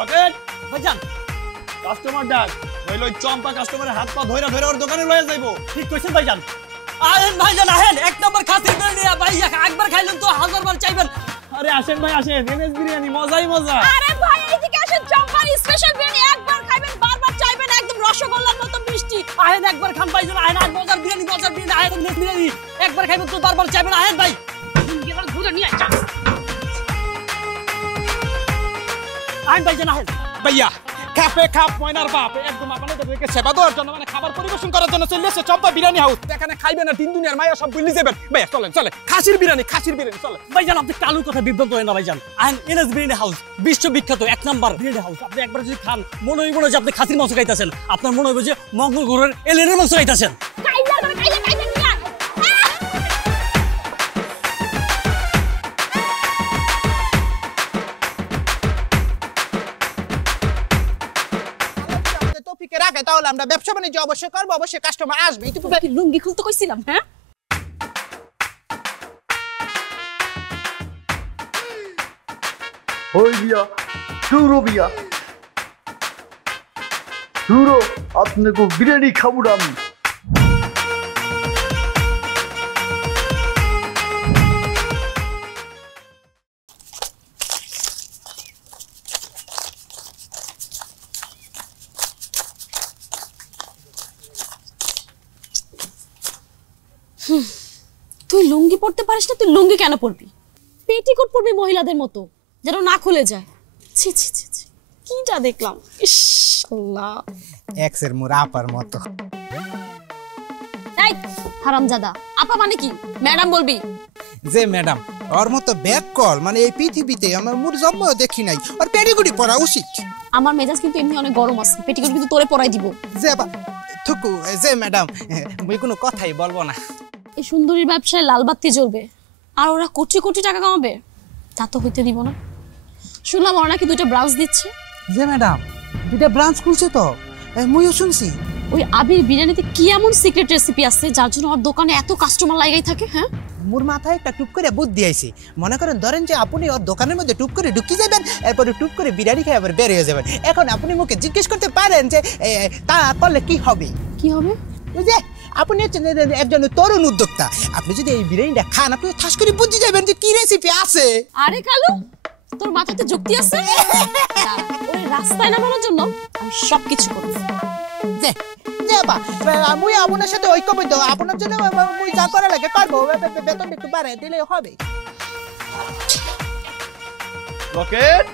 Rocket ভাইজান customer ডাক হইল চম্পা কাস্টমারের হাত পা ধইরা ধইরা ওর দোকানে লয়ে যাইবো ঠিক কইছেন ভাইজান আহেন ভাইজান আহেন এক নম্বর খাসির বিরিয়ানি ভাই একবার খাইলেন তো হাজারবার চাইবেন আরে আসেন ভাই আসেন এনএস বিরিয়ানি মজাই মজা আরে ভাই এইদিকে আসেন চম্পার স্পেশাল বিরিয়ানি একবার খাবেন বারবার চাইবেন একদম রসগোল্লার মতো মিষ্টি আহেন একবার খান ভাইজান আহেন আর মজার বিরিয়ানি আহেন এনএস বিরিয়ানি একবার খাইবেন তো বারবার চাইবেন আহেন ভাই গেলাম ঘুরে নিয়ে আসা আহেন ভাইজান আহেন ভাইয়া কাপে কাপ ময়নার বাপ একদম আপনাদেরকে সেবা দেওয়ার জন্য মানে খাবার পরিবেশন করার জন্য চলে এসেছে চম্পা বিরিয়ানি হাউস এখানে খাইবেন না তিন দুনিয়ার মায়া সব ভুলে যাবেন ভাইয়া চলেন চলে খাসির বিরিয়ানি চলে ভাইজান আপনি কালুর কথা বিভ্রান্ত হন না ভাইজান আহেন এনএস বিরিয়ানি হাউস বিশ্ববিখ্যাত এক নাম্বার বিরিয়ানি হাউস আপনি একবার যদি খান মনে হইব না যে আপনি খাসির মাংস খাইতেছেন আপনার মনে হইব যে মঙ্গল গ্রহের এলিয়েনের মাংস খাইতেছেন রাখে তাহলে আমরা ব্যবসা বাণিজ্য অবশ্যই করবো অবশ্যই কাস্টমার আসবে লুঙ্গি খুলতে কইছিলাম হ্যাঁ ওই বিয়া শুরো বিয়া শুরো আপনাকে বিরিয়ানি খাবো আমি তুই লুঙ্গি পরতে পারিস না তুই লুঙ্গি কেন পরবি পেটিকোট পরবি মহিলাদের মতো যেন না খুলে যায় ছি ছি ছি ছি কিটা দেখলাম ইস আল্লাহ এক্সের মোর আপার মতো এই হারামজাদা আপা মানে কি ম্যাডাম বলবি যে ম্যাডাম ওর মতো ব্যাক কল মানে এই পৃথিবীতে আমার মোর জন্ম দেখি নাই আর পেটিকুটি পরা উচিত আমার মেজাজ কিন্তু এমনি অনেক গরম আছে পেটিকোট কিন্তু তোরে পরাই দিব যে থুকু যে ম্যাডাম মুই কোনো কথাই বলবো না এই সুন্দরীর ব্যবসায় লাল বাতি জ্বলবে আর ওরা কোটি কোটি টাকা কামাবে তা তো হইতে দিব না শুনলাম ওরা নাকি দুটো ব্রাঞ্চ দিচ্ছে যে ম্যাডাম দুটা ব্রাঞ্চ খুলছে তো মুইও শুনছি ওই আবির বিরিয়ানিতে কি এমন সিক্রেট রেসিপি আছে যার জন্য ওর দোকানে এত কাস্টমার লাগাই থাকে হ্যাঁ মোর মাথায় একটা টুপ করে বুদ্ধি আইছে মনে করেন ধরেন যে আপনি ওর দোকানের মধ্যে টুপ করে ঢুকি যাবেন এরপরে টুপ করে বিরিয়ানি খেয়ে আবার বের হয়ে যাবেন এখন আপনি মুখে জিজ্ঞেস করতে পারেন যে তা করলে কি হবে কি হবে ওই যে আপনি হচ্ছেন একজন তরুণ উদ্যোক্তা আপনি যদি এই বিরিয়ানিটা খান আপনি ঠাস করে বুঝে যাবেন যে কি রেসিপি আছে আরে কালু তোর মাথাতে যুক্তি আছে ওই রাস্তায় নামানোর জন্য আমি সবকিছু করব যে যে মুই আপনার সাথে ঐক্যবদ্ধ আপনার জন্য মুই যা করা লাগে করবো বেতন একটু বাড়ায় দিলে হবে রকেট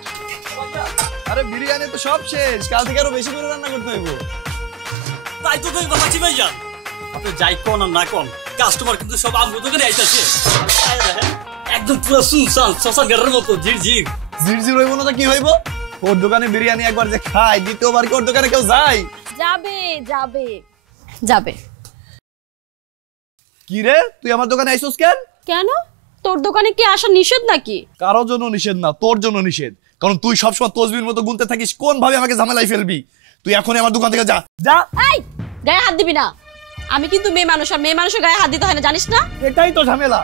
আরে বিরিয়ানি তো সব শেষ কাল থেকে আরো বেশি করে রান্না করতে হইব তাই তো তুই বাবাজি ভাইজান আপনি যাই কোন আর না কোন কাস্টমার কিন্তু সব আমগো দোকানে আইতাছে একদম পুরো সুনসান সসা গরের মতো ঝিরঝির ঝিরঝির হইব না তো কি হইব ওর দোকানে বিরিয়ানি একবার যে খাই দ্বিতীয়বার কি ওর দোকানে কেউ যায় যাবে যাবে যাবে কি রে তুই আমার দোকানে আইছস কেন কেন তোর দোকানে কি আসা নিষেধ নাকি কারোর জন্য নিষেধ না তোর জন্য নিষেধ কারণ তুই সবসময় তসবির মতো গুনতে থাকিস কোন ভাবে আমাকে ঝামেলায় ফেলবি তুই এখনই আমার দোকান থেকে যা যা এই গায়ে হাত দিবি না আমি কিন্তু মেয়ে মানুষ আর মেয়ে মানুষের গায়ে হাত দিতে হয় না জানিস না এটাই তো ঝামেলা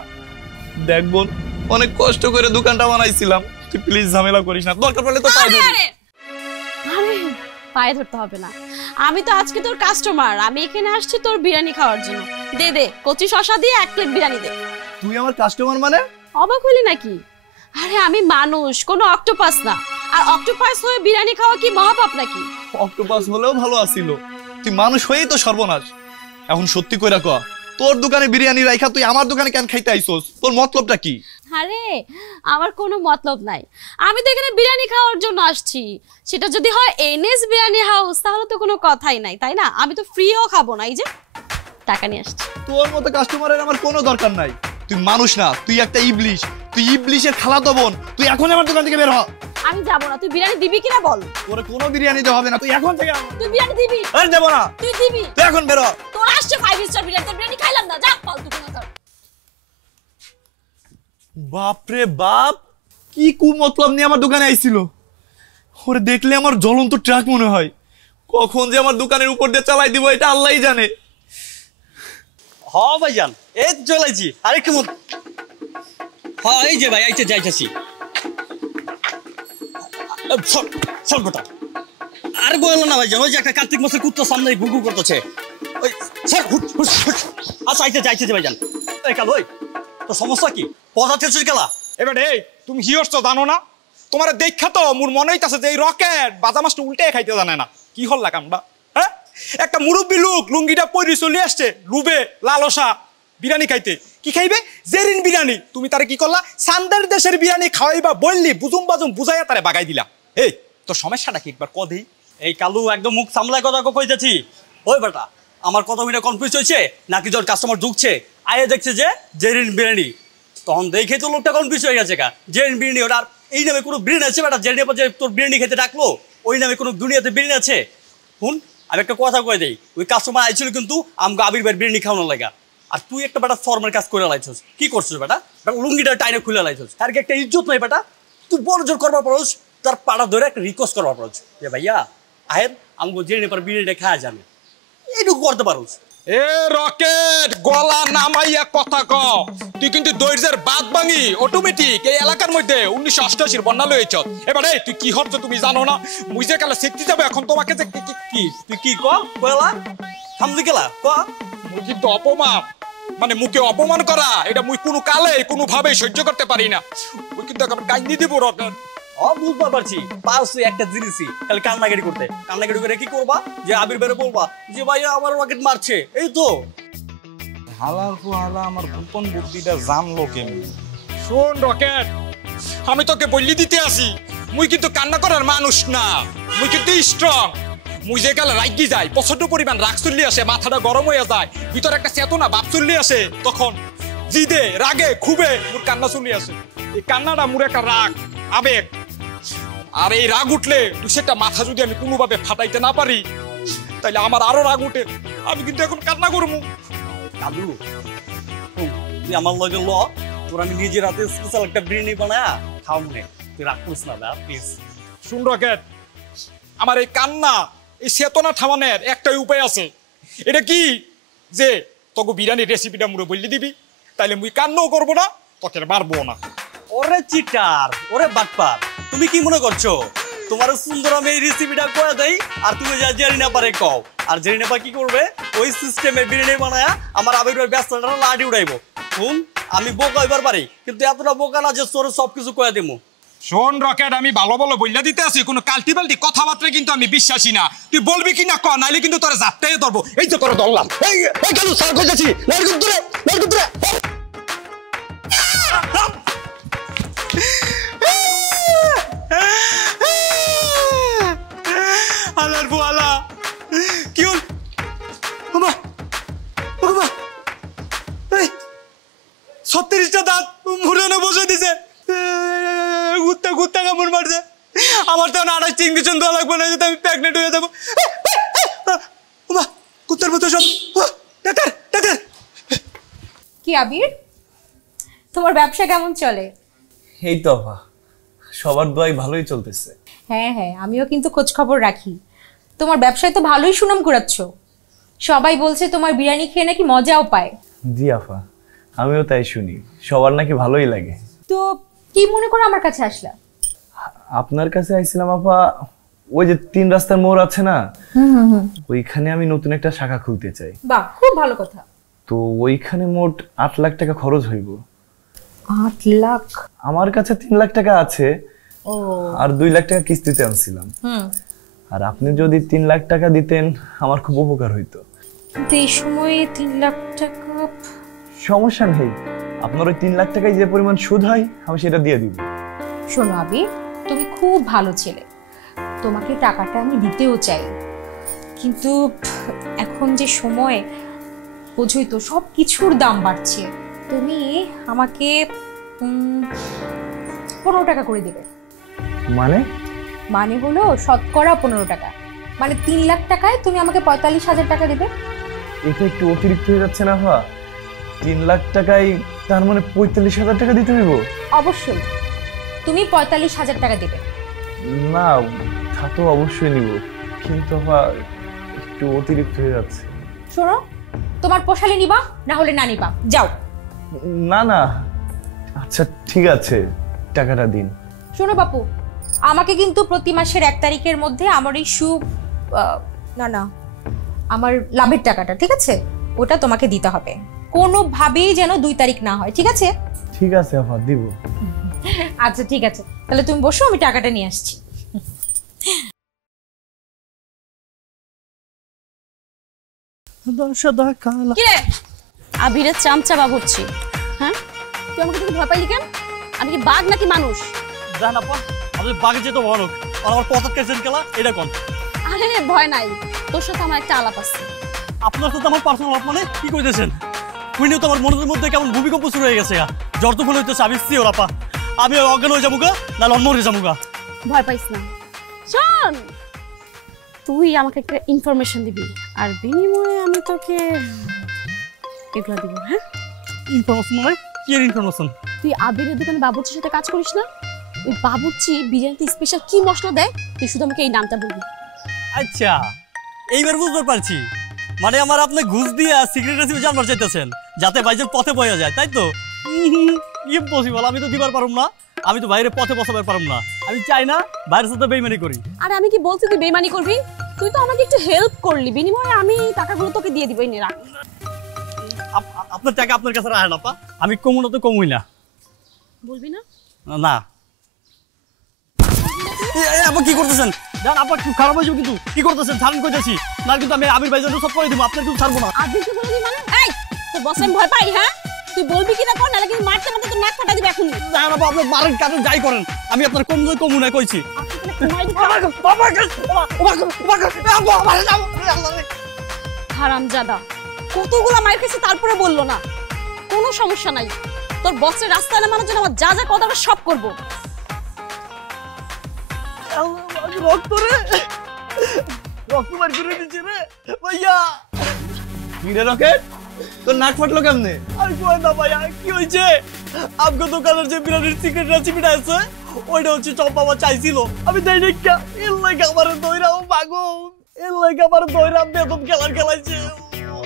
দেখ বোন অনেক কষ্ট করে দোকানটা বানাইছিলাম তুই প্লিজ ঝামেলা করিস না দরকার পড়লে তো পায়ে ধরি আরে পায়ে ধরতে হবে না আমি তো আজকে তোর কাস্টমার আমি এখানে আসছি তোর বিরিয়ানি খাওয়ার জন্য দে দে কচি শসা দিয়ে এক প্লেট বিরিয়ানি দে তুই আমার কাস্টমার মানে অবাক হলি নাকি আরে আমি মানুষ কোনো অক্টোপাস না আর অক্টোপাস হয়ে বিরিয়ানি খাওয়া কি মহাপাপ নাকি অক্টোপাস হলেও ভালো আছিল তুই মানুষ হয়েই তো সর্বনাশ এখন সত্যি কইরা কয়া তোর দোকানে বিরিয়ানি রাইখা তুই আমার দোকানে কেন খাইতে আইছস তোর মতলবটা কি আরে আমার কোনো মতলব নাই আমি তো এখানে বিরিয়ানি খাওয়ার জন্য আসছি সেটা যদি হয় এনএস বিরিয়ানি হাউস তাহলে তো কোনো কথাই নাই তাই না আমি তো ফ্রিও খাবো না এই যে টাকা নিয়ে আসছি তোর মতো কাস্টমারের আমার কোনো দরকার নাই তুই মানুষ না তুই একটা ইবলিশ তুই ইবলিশের খালাতো বোন তুই এখন আমার দোকান থেকে বের হ আমি যাব না তুই বিরিয়ানি দিবি কিনা বল তোরে কোনো বিরিয়ানি দেওয়া হবে না তুই এখন থেকে তুই বিরিয়ানি দিবি আর যাব না তুই দিবি তুই এখন বের হ তোর আসছে 5 স্টার বিরিয়ানি তোর বিরিয়ানি খাইলাম না যা ফালতু কোনো কথা বাপ রে বাপ কি কুমতলব নিয়ে আমার দোকানে আইছিল ওরে দেখলে আমার জ্বলন্ত ট্রাক মনে হয় কখন যে আমার দোকানের উপর দিয়ে চালাই দিব এটা আল্লাহই জানে হ ভাইজান এই চলাইছি আরে কেমন হ্যাঁ এই যে ভাই আইতে যাইতেছি চল বেটা। আরে বললো না ভাইজান, ওই যে একটা কার্তিক মাসের কুত্তা সামনে গুগু করতেছে। ওই স্যার হুট হুট হুট। আচ্ছা আইতেছে ভাইজান। এই কাল ওই তো সমস্যা কি? পড়াচ্ছিস খেলা? এবার এই তুমি হিয়র্স তো জানো না, তোমার দেখা তো মোর মনে হইতাছে যে এই রকেট বাজা মাছটা উল্টে খাইতে জানে না। কি হল কামটা? হ্যাঁ, একটা মুরব্বী লোক লুঙ্গিটা পরি চলে আসছে লুবে লালসা বিরিয়ানি খাইতে। কি খাইবে? জেরিন বিরিয়ানি। তুমি তারে কি করলা? সান্দের দেশের বিরিয়ানি খাওয়াইবা বললি বুজুম বাজুম বুঝাইয়া তারে বাগাই দিলা। এই তোর সমস্যাটা কি একবার কদি? এই কালু একদম মুখ সামলায় কথা কই যাচ্ছি। ওই বেটা আমার কথা মিটা কনফিউজ হয়েছে নাকি তোর কাস্টমার ঢুকছে আয়ে দেখছে যে জেরিন বিরিয়ানি, তখন দেখে তো লোকটা কনফিউজ হয়ে গেছে। জেরিন বিরিয়ানি ওটা এই নামে কোনো বিরিয়ানি আছে বেটা? জেরিনের পর যে তোর বিরিয়ানি খেতে ডাকলো ওই নামে কোনো দুনিয়াতে বিরিয়ানি আছে? শুন আমি একটা কথা কয়ে দেই, ওই কাস্টমার আইছিল কিন্তু আমাকে আবির ভাই বিরিয়ানি খাওয়ানোর লাগা। আর তুই একটা বেটা ফর্মের কাজ করে লাইছস। কি করছিস বেটা? লুঙ্গিটা টাইনে খুলে লাইছস। আর কি একটা ইজ্জত নাই বেটা? তুই বড় জোর করবার পরস, তার পাড়া ধরে একটা রিকোয়েস্ট করবার পরস যে ভাইয়া আহের আমাকে জেরিনের পর বিরিয়ানিটা খাওয়া যাবে, এইটুকু করতে পারোস। এ রকেট গলা নামাইয়া কথা ক। তুই কিন্তু দৈর্যের বাদ ভাঙি অটোমেটিক এই এলাকার মধ্যে 1988 বন্যা লইছ। এবারে তুই কি হচ্ছে তুমি জানো না? মুই যে কালে শিখতে যাবে এখন তোমাকে যে কি তুই কি কলা থামলি গেলা ক? মুই কিন্তু অপমান, মানে মুখে অপমান করা এটা মুই কোনো কালে কোনো ভাবে সহ্য করতে পারি না। মুই কিন্তু এখন কাইন্দি দিব রকেট। বুঝতে পারছি পারছি একটা জিনিসই, খালি কান্নাকাটি করতে। কান্নাকাটি করে কি করবা? যে আবির বেড়ে বলবা যে ভাইয়া আমার রকেট মারছে। এই তো হালার হালা আমার গোপন বুদ্ধিটা জানলো কেমনি? শোন রকেট, আমি তোকে বললি দিতে আসি, মুই কিন্তু কান্না করার মানুষ না, মুই কিন্তু স্ট্রং। মুই যে কালে রাগি যাই, প্রচন্ড পরিমাণ রাগ চললি আসে, মাথাটা গরম হয়ে যায়, ভিতরে একটা চেতনা ভাব চললি আসে, তখন জিদে রাগে খুবে মোর কান্না চলি আসে। এই কান্নাটা মোর একটা রাগ আবেগ। আর এই রাগ উঠলে তুই সেটা মাথা যদি আমি কোনোভাবে ফাটাইতে না পারি তাহলে আমার আরো রাগ উঠে, আমি কিন্তু এখন কান্না করবো। কালু তুই আমার লগে ল, তোর আমি নিজের হাতে স্পেশাল একটা বিরিয়ানি বানায়া খাও মনে। তুই রাগ করিস না প্লিজ। শুন রকেট, আমার এই কান্না এই চেতনা থামানোর একটাই উপায় আছে। এটা কি? যে তোকে বিরিয়ানির রেসিপিটা মুড়ে বললি দিবি, তাইলে মুই কান্নাও করবো না, তোকে মারবো না। ওরে চিটার, ওরে বাটপার, তুমি কি মনে করছো তোমার সুন্দর আমি এই রেসিপিটা করে দেই আর তুমি যা জেরিনা পারে কও? আর জেরিনা পা কি করবে? ওই সিস্টেমে বিরিয়ানি বানায়া আমার আবির ভাই ব্যস্তটা লাডি উড়াইবো। শুন আমি বোকা হইবার পারি, কিন্তু এতটা বোকা না যে তোর সবকিছু কয়ে দেবো। শোন রকেট, আমি ভালো ভালো বললা দিতে আছি, কোনো কাল্টিবাল্টি কথাবার্তা কিন্তু আমি বিশ্বাসী না। তুই বলবি কি না ক, নাইলে কিন্তু তোরা যাত্রাই ধরবো। এই তো করে ধরলাম। এই কেন স্যার কই যাচ্ছি? লাড়ি দূরে আলার বুয়ালা কি হল? বাবা বাবা, এই 36টা দাঁত মুড়ানো বসে দিছে, গুত্তা গুত্তা কামড় মারছে। আমার তো 28 ইঞ্জেকশন দেওয়া লাগবে না, আমি প্রেগনেন্ট হয়ে যাবো। বাবা কুত্তার মতো সব। Doctor doctor. কি আবির, তোমার ব্যবসা কেমন চলে? এই তো সবার দোয়াই ভালোই চলতেছে। হ্যাঁ হ্যাঁ, আমিও কিন্তু খোঁজ খবর রাখি। তোমার ব্যবসায় তো ভালোই সুনাম কুড়াচ্ছ, সবাই বলছে তোমার বিরিয়ানি খেয়ে নাকি মজাও পায়। জি আফা, আমিও তাই শুনি, সবার নাকি ভালোই লাগে। তো কি মনে করো আমার কাছে আসলা? আপনার কাছে আইছিলাম আপা, ওই যে 3 রাস্তার মোড় আছে না, ওইখানে আমি নতুন একটা শাখা খুলতে চাই। বাহ, খুব ভালো কথা। তো ওইখানে মোট 8 লাখ টাকা খরচ হইব। 8 লাখ? আমার কাছে 3 লাখ টাকা আছে, ও আর 2 লাখ টাকা কিস্তিতে আনছিলাম। আর আপনি যদি 3 লাখ টাকা দিতেন আমার খুব উপকার হইতো। কিন্তু এই সময়ে 3 লাখ টাকা? সমস্যা নেই, আপনার ওই 3 লাখ টাকায় যে পরিমাণ সুদ হয় আমি সেটা দিয়ে দিব। শোনো আবির, তুমি খুব ভালো ছেলে, তোমাকে টাকাটা আমি দিতেও চাই, কিন্তু এখন যে সময় বোঝোই তো, সব কিছুর দাম বাড়ছে। তুমি আমাকে 15 টাকা করে দেবে। মানে? মানে হলো শতকরা 15 টাকা, মানে 3 লাখ টাকায় তুমি আমাকে 45,000 টাকা দেবে। এটা একটু অতিরিক্ত হয়ে যাচ্ছে না ভা? 3 লাখ টাকায় তার মানে 45,000 টাকা দিতে হইব? অবশ্যই তুমি 45,000 টাকা দেবে। না তা তো অবশ্যই নিব, কিন্তু ভা একটু অতিরিক্ত হয়ে যাচ্ছে। শোনো, তোমার পোষালে নিবা, না হলে না নিবা, যাও। না না, আচ্ছা ঠিক আছে, টাকাটা দিন। শোনো বাপু, আমাকে কিন্তু প্রতি মাসের 1 তারিখের মধ্যে আমার এই না আমার লাভের টাকাটা, ঠিক আছে, ওটা তোমাকে দিতে হবে। কোনোভাবেই যেন 2 তারিখ না হয়, ঠিক আছে? ঠিক আছে আপা, দিব। আচ্ছা ঠিক আছে, তাহলে তুমি বসো, আমি টাকাটা নিয়ে আসছি। কি রে আবিরের চামচা বাবুর্চি, হ্যাঁ তুই আমাকে তুমি ভয় পাইলি কেন? আমি কি বাঘ নাকি মানুষ? জান আপা, আপনি বাঘে যেত ভয়ানক, আর আমার পথত কেছেন খেলা এটা কোন? আরে ভয় নাই, তোর সাথে আমার একটা আলাপ আছে। আপনার সাথে আমার পার্সোনাল আলাপ মানে কি কইতেছেন? কুইনিও তো আমার মনের মধ্যে কেমন ভূমিকম্প শুরু হয়ে গেছে, জ্বর তো মনে হইতেছে আমি সিওর আপা, আমি অজ্ঞান হয়ে যাবো গা, না লন্মন হয়ে যাবো গা। ভয় পাইস না, শোন তুই আমাকে একটা ইনফরমেশন দিবি, আর বিনিময়ে আমি তোকে এগুলো দিব। হ্যাঁ, ইনফরমেশন মানে কি এর ইনফরমেশন? তুই আবিরের দোকানে বাবুর্চির সাথে কাজ করিস না? ওই বাবুর্চি বিরিয়ানিতে স্পেশাল কি মশলা দেয় তুই শুধু আমাকে এই নামটা বলবি। আচ্ছা, এইবার বুঝতে পারছি, মানে আমার আপনি ঘুষ দিয়ে সিক্রেট রেসিপি জানবার চাইতেছেন যাতে ভাইজান পথে বয়া যায়, তাই তো? ইম্পসিবল, আমি তো দিবার পারুম না, আমি তো বাইরে পথে বসাবার পারুম না, আমি চাই না বাইরের সাথে বেইমানি করি। আর আমি কি বলছি তুই বেইমানি করবি? তুই তো আমাকে একটু হেল্প করলি, বিনিময়ে আমি টাকাগুলো তোকে দিয়ে দিব। এই নে রাখ। আপনার টাকা আপনার কাছে রাখেন আপা, আমি কমু না তো কমুই না। বলবি না? না আপা কি করতেছেন? জান আপা খুব খারাপ হয়েছে, কিন্তু কি করতেছেন? ছাড়েন কইতেছি না, কিন্তু আমি আবির ভাইজান সব করে দিব, আপনার কিন্তু ছাড়বো না। আবিরকে বলে দিই মানে? এই তোর বস আমি ভয় পাই? হ্যাঁ তুই বলবি কি না কর, নালে কিন্তু মারতে মারতে তোর নাক ফাটা দিবে এখনই। জান আপা আপনি মারেন কাটে যাই করেন, আমি আপনার কমু না কইছি। হারামজাদা, কতগুলা মার খেয়েছে তারপরে বললো না। কোনো সমস্যা নাই, তোর বসের রাস্তায় নামানোর জন্য আমার যা যা কথা সব করবো। রক্ত রে, রক্ত বার করে দিচ্ছে রে ভাইয়া। কি রে রকেট, তোর নাক ফাটলো কেমনে? আর কই না ভাইয়া, কি হইছে? আমগো দোকানের যে বিরিয়ানির সিক্রেট রেসিপিটা আছে ওইটা হচ্ছে চম্পা বাবা চাইছিল, আমি দেই নাই কা, এর লাগা আমার দইরাও মাগো, এর লাগা আমার দইরা বেদম খেলাইছে।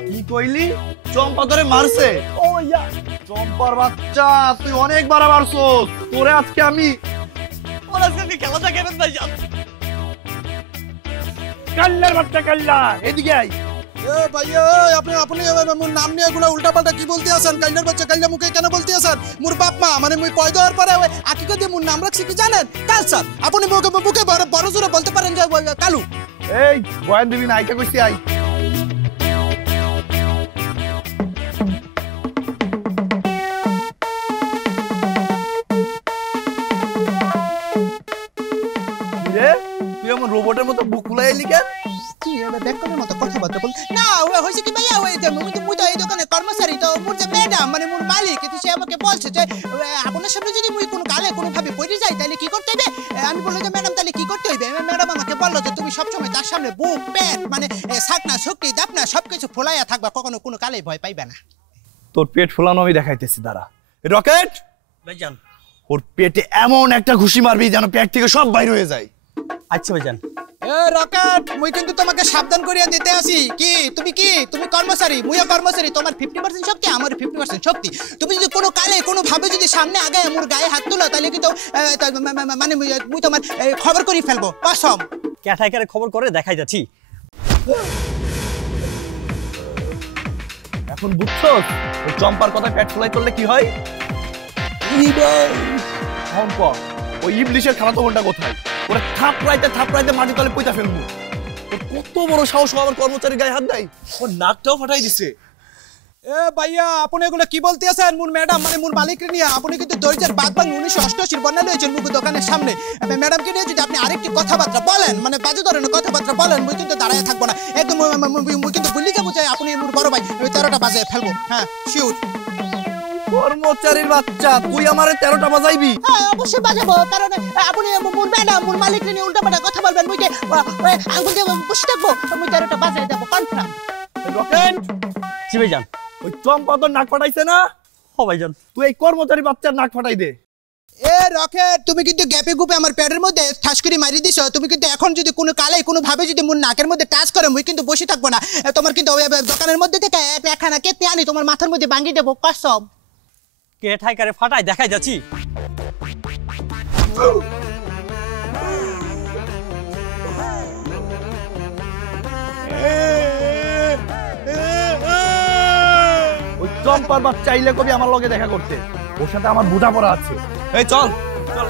কি কইলি? চম্পা তোরে মারছে? ও ইয়া, চম্পার বাচ্চা, তুই অনেকবার মারছস, তোরে আজকে আমি আজকে খেলাটা কেমন ভাইজান? কাল্লার বাচ্চা কাল্লা, এদিকে আই। এ ভাইয়া, আপনি মোর নাম নিয়ে এগুলা উল্টাপাল্টা কি বলতে আছেন? কাইল্লার বাচ্চা কাইল্লা মুখে কেন বলতে আছেন? মোর বাপ মা মানে মুই পয় দেওয়ার পরে আকিকে দিয়ে মোর নাম রাখছি কি জানেন? কালচার। আপনি মুখে বড় জোরে বলতে পারেন যে কালু। এই বয়ান দিবি না, আইকা কইছি আই। তুই আমার রোবটের মতো বুক ফুলাই এলি কেন? তুই এবার ব্যাকরণের মতো কথাবার্তা বল না। হয়েছে কি ভাইয়া, মুই তো এই দোকানে কর্মচারী, তো মোর যে ম্যাডাম মানে মোর মালিক, সে আমাকে বলছে যে আপনার সামনে যদি মুই কোনো কালে কোনোভাবে পড়ে যাই তাহলে কি করতে হবে? আমি বললাম যে ম্যাডাম তাহলে কি করতে হইবে? ম্যাডাম আমাকে বললো যে তুমি সবসময় তার সামনে বুক পেট মানে শাকনা শক্তি দাপনা সবকিছু ফোলাইয়া থাকবা, কখনো কোনো কালে ভয় পাইবে না। তোর পেট ফোলানো আমি দেখাইতেছি, দাঁড়া। রকেট ভাইজান, ওর পেটে এমন একটা ঘুষি মারবি যেন পেট থেকে সব বাইরে হয়ে যায়। আচ্ছা ভাইজান। এ রকেট, মুই কিন্তু তোমাকে সাবধান করিয়া দিতে আসি। তুমি কর্মচারী, মুইও কর্মচারী, তোমার 50% শক্তি, আমার 50% শক্তি। তুমি যদি কোনো কালে কোনো ভাবে যদি সামনে আগে মোর গায়ে হাত তোলো তাহলে কিন্তু মানে মুই তোমার খবর করি ফেলবো, কসম। ক্যাঠাই ক্যারে খবর করে দেখাই যাচ্ছি। এখন বুঝছস ওই চম্পার কথা পেট ফোলাই করলে কি হয়? ওই ইবলিশের খালাতো বোনটা কোথায়? ওরা থাপড়াইতে মাটি তলে পয়সা ফেলবো। কত বড় সাহস, আমার কর্মচারী গায়ে হাত দেয়, ওর নাকটাও ফাটাই দিছে। এ ভাইয়া, আপনি এগুলো কি বলতে আছেন? মোর ম্যাডাম মানে মোর মালিককে নিয়ে আপনি কিন্তু 1988 বন্যা লয়েছেন মুখ দোকানের সামনে। ম্যাডামকে নিয়ে যদি আপনি আরেকটি কথাবার্তা বলেন, মানে বাজে ধরনের কথাবার্তা বলেন, মুই কিন্তু দাঁড়ায় থাকবো না একদম। মুই কিন্তু ভুলে যাবো যে আপনি মোর বড় ভাই, 13টা বাজে ফেলবো। হ্যাঁ শিওর। কর্মচারীর বাচ্চা, তুই আমারে 13টা বাজাইবি? হ্যাঁ অবশ্যই বাজাবো, কারণ আপনি মোর ম্যাডাম মোর মালিককে নিয়ে উল্টাপাল্টা কথা বলবেন, মুইকে আঙ্গুল দিয়ে বসে থাকবো, মুই 13টা বাজাই দেবো কনফার্ম। রকেট, জি ভাইজান। ওই চম্পা তোর নাক ফাটাইছে না? ও ভাইজান, তুই এই কর্মচারী বাচ্চার নাক ফাটাই দে। এ রকেট, তুমি কিন্তু গ্যাপে গুপে আমার পেটের মধ্যে ঠাস করে মারি দিছো। তুমি কিন্তু এখন যদি কোনো কালে কোনো ভাবে যদি মোর নাকের মধ্যে টাচ করে, মুই কিন্তু বসে থাকবো না। তোমার কিন্তু দোকানের মধ্যে থেকে একখানা কেটে আনি তোমার মাথার মধ্যে ভাঙি দেবো, কসম। ক্যাঠাই ক্যারে ফাটাই দেখাই যাচ্ছি। চম্পার বাপ চাইলে কবি আমার লগে দেখা করতে, ওর সাথে আমার বোঝাপড়া আছে। এই চল চল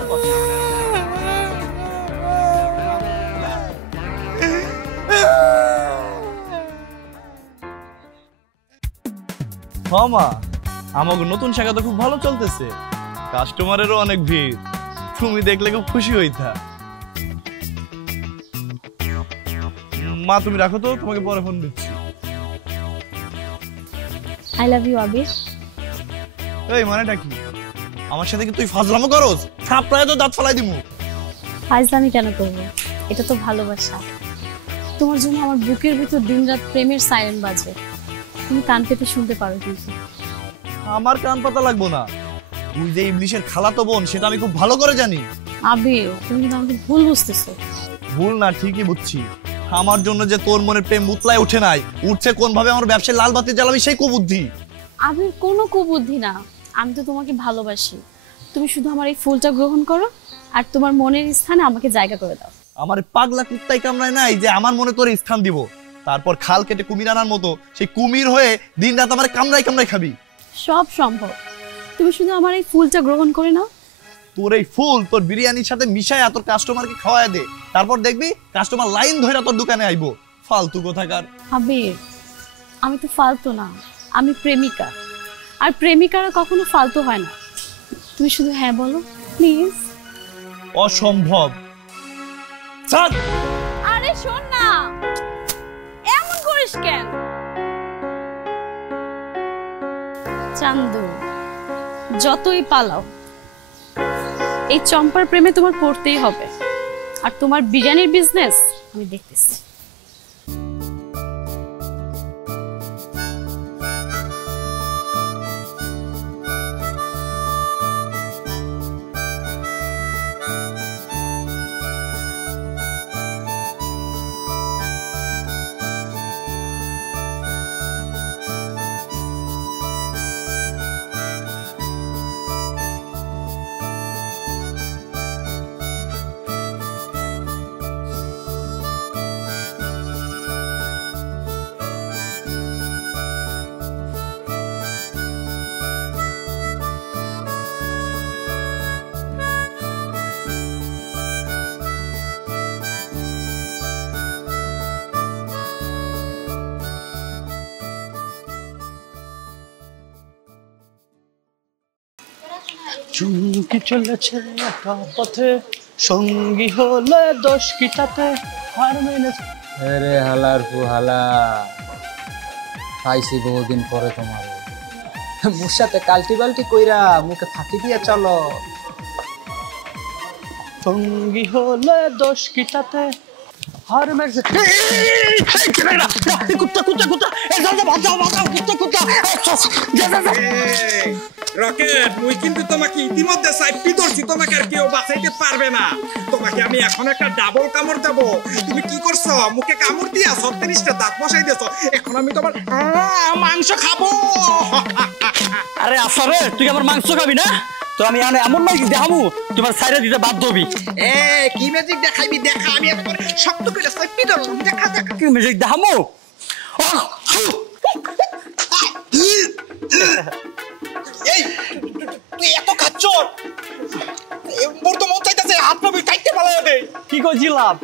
মা, আমাকে নতুন শাখা তো খুব ভালো চলতেছে, কাস্টমারেরও অনেক ভিড়, তুমি দেখলে খুব খুশি হইতা। মা তুমি রাখো তো, তোমাকে পরে ফোন দিচ্ছি। আই লাভ ইউ আবির। এই মানেটা কি? আমার সাথে কি তুই ফাজলামো করস? থাপড়ায় তো দাঁত ফালাই দিমু। ফাজলামি কেন করবো? এটা তো ভালোবাসা। তোমার জন্য আমার বুকের ভিতর দিনরাত প্রেমের সাইরেন বাজে, তুমি কান পেতে শুনতে পারো। কিন্তু আমার কান পাতা লাগবো না, তুই যে ইবলিশের খালাতো বোন সেটা আমি খুব ভালো করে জানি। আবির তুমি কিন্তু আমাকে ভুল বুঝতেছো। ভুল না, ঠিকই বুঝছি। আমার জন্য যে তোর মনে প্রেম মুতলায় উঠে নাই, উঠছে কোন ভাবে আমার ব্যবসায় লাল বাতি জ্বালাবি সেই কুবুদ্ধি। আবির কোনো কুবুদ্ধি না, আমি তো তোমাকে ভালোবাসি। তুমি শুধু আমার এই ফুলটা গ্রহণ করো আর তোমার মনের স্থানে আমাকে জায়গা করে দাও। আমার পাগলা কুত্তাই কামড়ায় নাই যে আমার মনে তোর স্থান দিব, তারপর খাল কেটে কুমির আনার মতো সেই কুমির হয়ে দিন রাত আমার কামড়াই কামড়াই খাবি। সব সম্ভব, তুমি শুধু আমার এই ফুলটা গ্রহণ করে নাও। তোর এই ফুল তোর বিরিয়ানির সাথে মিশায়া তোর কাস্টমারকে খাওয়ায় দে, তারপর দেখবি কাস্টমার লাইন ধরে তোর দোকানে আইবো। ফালতু কোথাকার। আবির আমি তো ফালতু না, আমি প্রেমিকা, আর প্রেমিকারা কখনো ফালতু হয় না। তুমি শুধু হ্যাঁ বলো প্লিজ। অসম্ভব। আরে শোন না, এমন করিস কেন? চান্দু যতই পালাও, এই চম্পার প্রেমে তোমার পড়তেই হবে, আর তোমার বিরিয়ানির বিজনেস আমি দেখতেছি। চুমকি চলেছে একা পথে, সঙ্গী হলে দোষ কি তাতে, হার মেনেছে। আরে হালার হালা, পাইছি বহুদিন পরে তোমার। মুর সাথে কালটি বালটি কইরা মুখে ফাঁকি দিয়া চলো। সঙ্গী হলে দোষ কি তাতে, হার মেনেছে। কুত্তা কুত্তা কুত্তা, বাঁচাও বাঁচাও, কুত্তা কুত্তা। রকেট, মুই কিন্তু তোমাকে ইতিমধ্যে সাইপি ধরছি, তোমাকে আর কেউ বাঁচাইতে পারবে না। তোমাকে আমি এখন একটা ডাবল কামড় দেবো। তুমি কি করছো? মুখে কামড় দিয়া 36টা দাঁত বসাই দিয়েছো। এখন আমি তোমার মাংস খাবো। আরে আসারে, তুই আমার মাংস খাবি না? তো আমি এমন ম্যাজিক দেখাবো তোমার সাইডে দিতে বাধ্য হবি। কি ম্যাজিক দেখাইবি? দেখা, আমি এত করে শক্ত করে সাইপি ধরব। দেখা দেখা কি ম্যাজিক দেখাবো? এই তুই এত খাচ্ছর, মোর তো মন চাইতেছে হাত পা কাটতে পালায় দে। কি কইছিলাম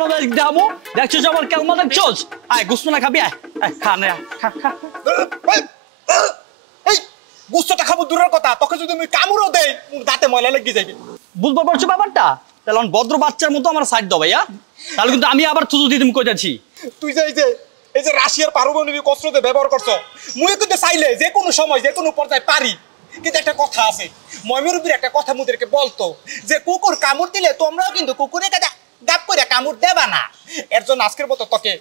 না ম্যাজিক দেখাবো? দেখছিস আমার কেমন দেখছিস? আয় গুস্ত না খাবি, আয় খা না, খা খা। এই গুস্তটা খাবো দূরের কথা, তোকে যদি আমি কামড়ও দেই দাঁতে ময়লা লেগে যাবে। বুঝতে পারছো ব্যাপারটা? তাহলে ভদ্র বাচ্চার মতো আমার সাইড দাও ভাইয়া, তাহলে কিন্তু আমি আবার থুতু দিতে কই যাচ্ছি। তুই যে এই যে রাশিয়ার পারমাণবিক অস্ত্রতে ব্যবহার করছো, মুই কিন্তু চাইলে যে কোনো সময় যে কোনো পর্যায়ে পারি। কিন্তু একটা কথা আছে, ময়মুরব্বির একটা কথা মুদেরকে বলতো যে কুকুর কামড় দিলে তোমরাও কিন্তু কুকুরে গাপ করে কামড় দেবা না। এর জন্য আজকের মতো তোকে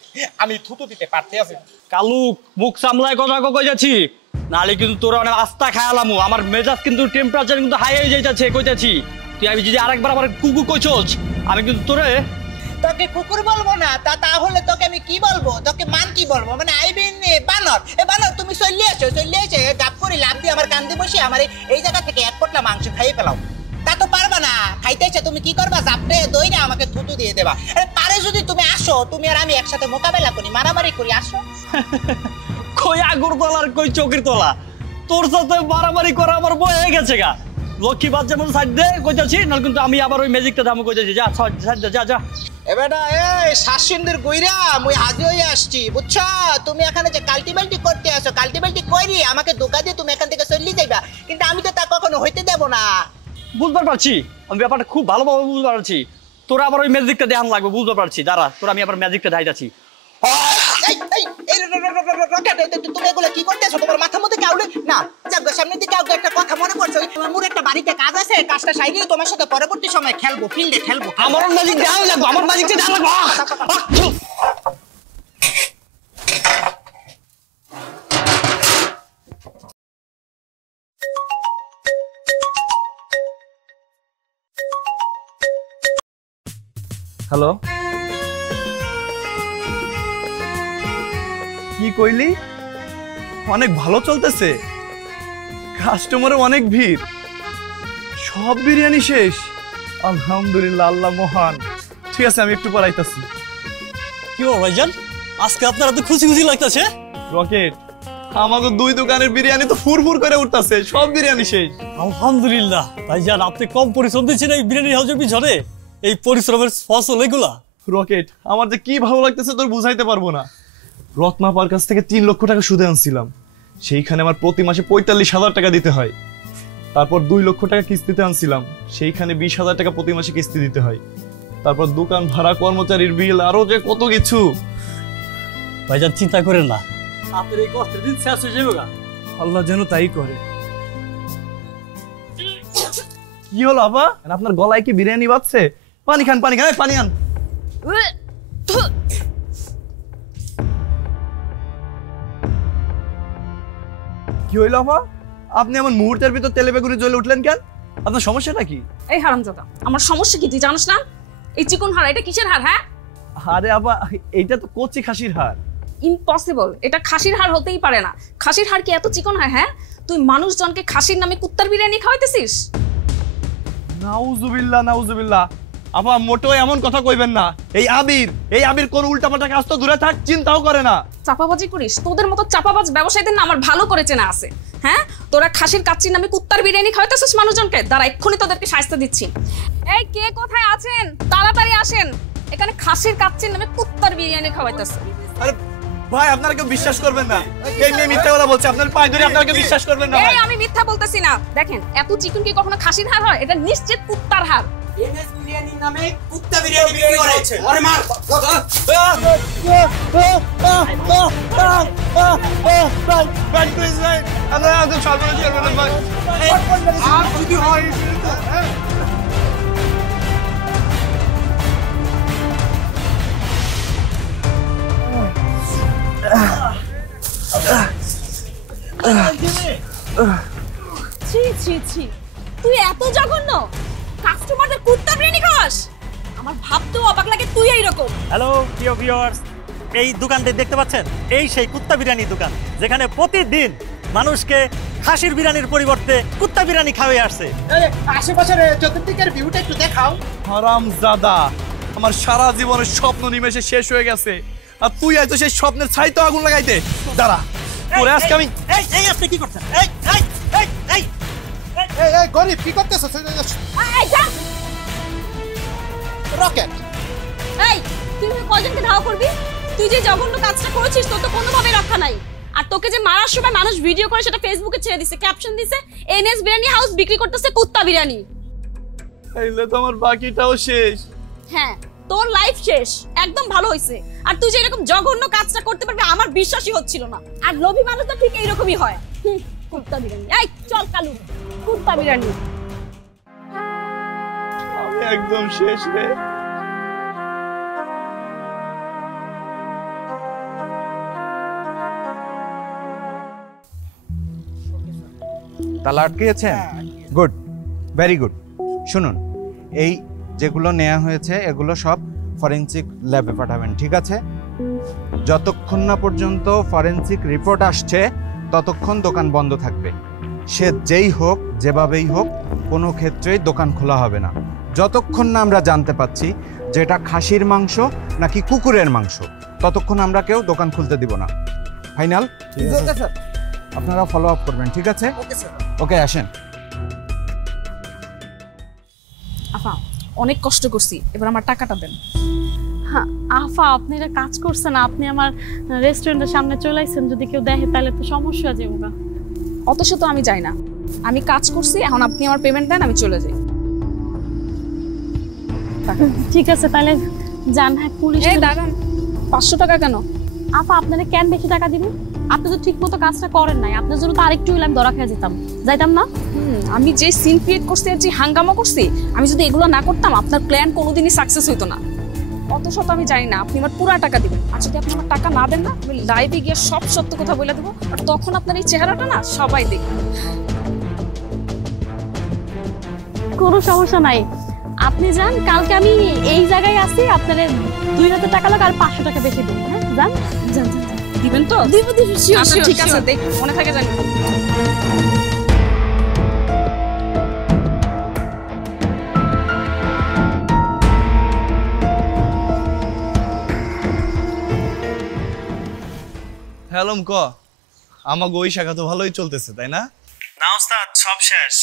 আমি থুতু দিতে পারতে আছি। কালু মুখ সামলায় কথা কই যাচ্ছি, নালে কিন্তু তোরা অনেক আস্থা খায়ালামু। আমার মেজাজ কিন্তু টেম্পারেচার কিন্তু হাই হয়ে যাইতাছে কইতাছি। তুই আমি যদি আরেকবার আমার কুকুর কইছস, আমি কিন্তু তোরে তোকে কুকুর বলবো না, তাহলে তোকে আমি কি বলবো? তোকে মান কি বলবো? মানে আইবিন বানর। বানর তুমি চলে এসে গাপ করে লাভ দিয়ে আমার কান্দে বসে আমার এই জায়গা থেকে এক পটলা মাংস খাইয়ে ফেলাও। তা তো পারবা না, খাইতে এসে তুমি কি করবা? জাপটে দইরা আমাকে থুতু দিয়ে দেবা। আরে পারে যদি তুমি আসো, তুমি আর আমি একসাথে মোকাবেলা করি, মারামারি করি, আসো। কই আগুর তলা আর কই চোখের তলা? তোর সাথে বাড়াবাড়ি করা আমার বই হয়ে গেছে গা। লক্ষ্মী বাদ যেমন সাইড দে কইতাছি, নাহলে কিন্তু আমি আবার ওই ম্যাজিকটা দাম কইতাছি। যা সাইড দে, যা যা। এবারে এই শাসিন্দের কইরা মুই হাজির হয়ে আসছি, বুঝছো? তুমি এখানে যে কাল্টিবাল্টি করতে আসো, কাল্টিবাল্টি করি আমাকে ধোকা দিয়ে তুমি এখান থেকে চলে যাইবা, কিন্তু আমি তো তা কখনো হইতে দেব না। বুঝতে পারছি, আমি ব্যাপারটা খুব ভালোভাবে বুঝতে পারছি। তোরা আবার ওই ম্যাজিকটা দেখান লাগবে, বুঝতে পারছি। দাঁড়া, তোরা আমি আবার ম্যাজিকটা দেখাইতাছি। তুমি এগুলো কি করতেছো? তোমার মাথার মধ্যে কাউলে না যাবো সামনে দিকে কাউকে একটা কথা মনে পড়ছে, আমার একটা বাড়িতে কাজ আছে, কাজটা সাইডে তোমার সাথে পরবর্তী সময় খেলবো, ফিল্ডে খেলবো। আমার ম্যাজিক দেখাই লাগবে, আমার ম্যাজিকটা দেখা লাগবে। হ্যালো, কি কইলি? অনেক ভালো চলতেছে, কাস্টমারে অনেক ভিড়, সব বিরিয়ানি শেষ। আলহামদুলিল্লাহ, আল্লাহ মহান। ঠিক আছে, আমি একটু পর আইতাছি। কি বল ভাইজান, আজকে আপনারা তো খুশি খুশি লাগতেছে। রকেট, আমাকে 2 দোকানের বিরিয়ানি তো ফুরফুর করে উঠতেছে, সব বিরিয়ানি শেষ। আলহামদুলিল্লাহ ভাইজান, আপনি কম পরিশ্রম দিচ্ছেন এই বিরিয়ানি হাউসের পিছনে, এই পরিশ্রমের ফসল এগুলা। রকেট, আমার যে কি ভালো লাগতেছে তোর বুঝাইতে পারবো না। রত্নাপার কাছ থেকে 3 লক্ষ টাকা সুদে আনছিলাম, সেইখানে আমার প্রতি মাসে 45,000 টাকা দিতে হয়। তারপর 2 লক্ষ টাকা কিস্তিতে আনছিলাম, সেইখানে 20,000 টাকা প্রতি মাসে কিস্তি দিতে হয়। তারপর দোকান ভাড়া, কর্মচারীর বিল, আরো যে কত কিছু। ভাইজান চিন্তা করেন না, আপনার এই কষ্টের দিন শেষ হয়ে যাবে। আল্লাহ যেন তাই করে। কি হলো আপা, আপনার গলায় কি বিরিয়ানি বাজছে? পানি খান, পানি খান, পানি আন। কি হইল আপা, আপনি এমন মুহূর্তের ভিতর তেলে বেগুনে জ্বলে উঠলেন কেন? আপনার সমস্যাটা কি? এই হারামজাদা, আমার সমস্যা কি তুই জানিস না? এই চিকন হাড়, এটা কিসের হাড়? হ্যাঁ, আরে আপা, এইটা তো কচি খাসির হাড়। ইম্পসিবল, এটা খাসির হাড় হতেই পারে না। খাসির হাড় কি এত চিকন হয়? হ্যাঁ, তুই মানুষজনকে খাসির নামে কুত্তার বিরিয়ানি খাওয়াইতেছিস? নাউজুবিল্লাহ, নাউজুবিল্লাহ। আপা মোটেও এমন কথা কইবেন না। এই আবির কোন উল্টাপাল্টা কাজ তো দূরে থাক, চিন্তাও করে না। চাপাবাজি করিস? তোদের মতো চাপাবাজ ব্যবসায়ীদের না আমার ভালো করে চেনা আছে। হ্যাঁ, তোরা খাসির কাচ্চির নামে কুত্তার বিরিয়ানি খাওয়াইতেছিস মানুষজনকে। দাঁড়া, এক্ষুনি তোদেরকে শাস্তি দিচ্ছি। এই কে কোথায় আছেন? তাড়াতাড়ি আসেন, এখানে খাসির কাচ্চির নামে কুত্তার বিরিয়ানি খাওয়াইতেছে। আরে ভাই, আপনারা কেউ বিশ্বাস করবেন না, এই মেয়ে মিথ্যা কথা বলছে। আপনার পায়ে ধরে, আপনারা কেউ বিশ্বাস করবেন না। এই আমি মিথ্যা বলতেছি না। দেখেন, এত চিকন কি কখনো খাসির হাড় হয়? এটা নিশ্চিত কুত্তার হাড়। এনএস বিরিয়ানি নামে কুত্তা বিরিয়ানি বিক্রি করে। আরে মার। ভাই প্লিজ ভাই, আপনারা একদম সর্বনাশ করবেন না ভাই। আর যদি হয় ছি ছি ছি, তুই এত জঘন্য, কাস্টমারদের কুত্তা বিরিয়ানি খাওয়াস? আমার ভাবতেও অবাক লাগে তুই এইরকম। হ্যালো প্রিয় ভিউয়ার্স, এই দোকানটি দেখতে পাচ্ছেন, এই সেই কুত্তা বিরিয়ানির দোকান, যেখানে প্রতিদিন মানুষকে খাসির বিরিয়ানির পরিবর্তে কুত্তা বিরিয়ানি খাওয়াই আসছে। আশেপাশের চতুর্দিকের ভিউটা একটু দেখাও। হারামজাদা, আমার সারা জীবনের স্বপ্ন নিমেষে শেষ হয়ে গেছে, আর তুই আইতো সেই স্বপ্নের ছাইতে আগুন লাগাইতে। দাঁড়া, তোরে আজকে আমি। এই আপনি কি করছেন? এই এই এই এই এই এই গরিব, কি করতেছ? এই যা। রকেট, এই তুই কয়জনকে ধাওয়া করবি? তুই যে জঘন্য কাজটা করেছিস তোর তো কোনোভাবে রক্ষা নাই। আর তোকে যে মারার সময় মানুষ ভিডিও করে সেটা ফেসবুকে ছেড়ে দিছে, ক্যাপশন দিছে এনএস বিরিয়ানি হাউস বিক্রি করতেছে কুত্তা বিরিয়ানি। এইলে তো আমার বাকিটাও শেষ। হ্যাঁ, তোর লাইফ শেষ, একদম ভালো হইছে। আর তুই যে এরকম জঘন্য কাজটা করতে পারবি আমার বিশ্বাসই হচ্ছিল না। আর লোভী মানুষ তো ঠিক এইরকমই হয়। কুত্তা বিরিয়ানি, এই চল কালু, কুত্তা বিরিয়ানি। আমি একদম শেষ রে। তালা আটকেছেন? Good, very good. শুনুন, এই যেগুলো নেওয়া হয়েছে এগুলো সব ফরেনসিক ল্যাবে পাঠাবেন, ঠিক আছে? যতক্ষণ না পর্যন্ত ফরেনসিক রিপোর্ট আসছে ততক্ষণ দোকান বন্ধ থাকবে। সে যেই হোক, যেভাবেই হোক, কোনো ক্ষেত্রেই দোকান খোলা হবে না যতক্ষণ না আমরা জানতে পাচ্ছি যে এটা খাসির মাংস নাকি কুকুরের মাংস। ততক্ষণ আমরা কেউ দোকান খুলতে দিব না। ফাইনাল? আপনারা ফলো আপ করবেন, ঠিক আছে? ওকে, আসেন। আফা অনেক কষ্ট করছি, এবার আমার টাকাটা দেন। হ্যাঁ আফা, আপনি এটা কাজ করছেন, আপনি আমার রেস্টুরেন্টের সামনে চলে আসছেন, যদি কেউ দেখে তাহলে তো সমস্যা আছে। অত তো আমি যাই না, আমি কাজ করছি, এখন আপনি আমার পেমেন্ট দেন, আমি চলে যাই। ঠিক আছে তাহলে যান। হ্যাঁ পুলিশ। এই দাঁড়ান, 500 টাকা কেন? আপা আপনারা কেন বেশি টাকা দিবেন? আপনি তো ঠিক মতো কাজটা করেন নাই, আপনার জন্য তো আরেকটু হইলে আমি ধরা খেয়ে যাইতাম না। আমি যে সিন ক্রিয়েট করছি আর যে হাঙ্গামা করছি, আমি যদি এগুলো না করতাম আপনার প্ল্যান কোনোদিনই সাকসেস হইতো না। অত শত আমি জানি না, আপনি আমার পুরো টাকা দিবেন। আর যদি আপনি আমার টাকা না দেন না, আমি লাইভে গিয়ে সব সত্য কথা বলে দেবো, আর তখন আপনার এই চেহারাটা না সবাই দেখবে। কোনো সমস্যা নাই, আপনি যান। কালকে আমি এই জায়গায় আছি, আপনার 2000 টাকা লাগে আর 500 টাকা বেশি দেবো। হ্যাঁ যান যান। দিবেন তো? দিব। আচ্ছা ঠিক আছে, দেখ মনে থাকে জানি। হ্যালো ক, আমাকে ওই শাখা তো ভালোই চলতেছে, তাই না? না ওস্তাদ, সব শেষ।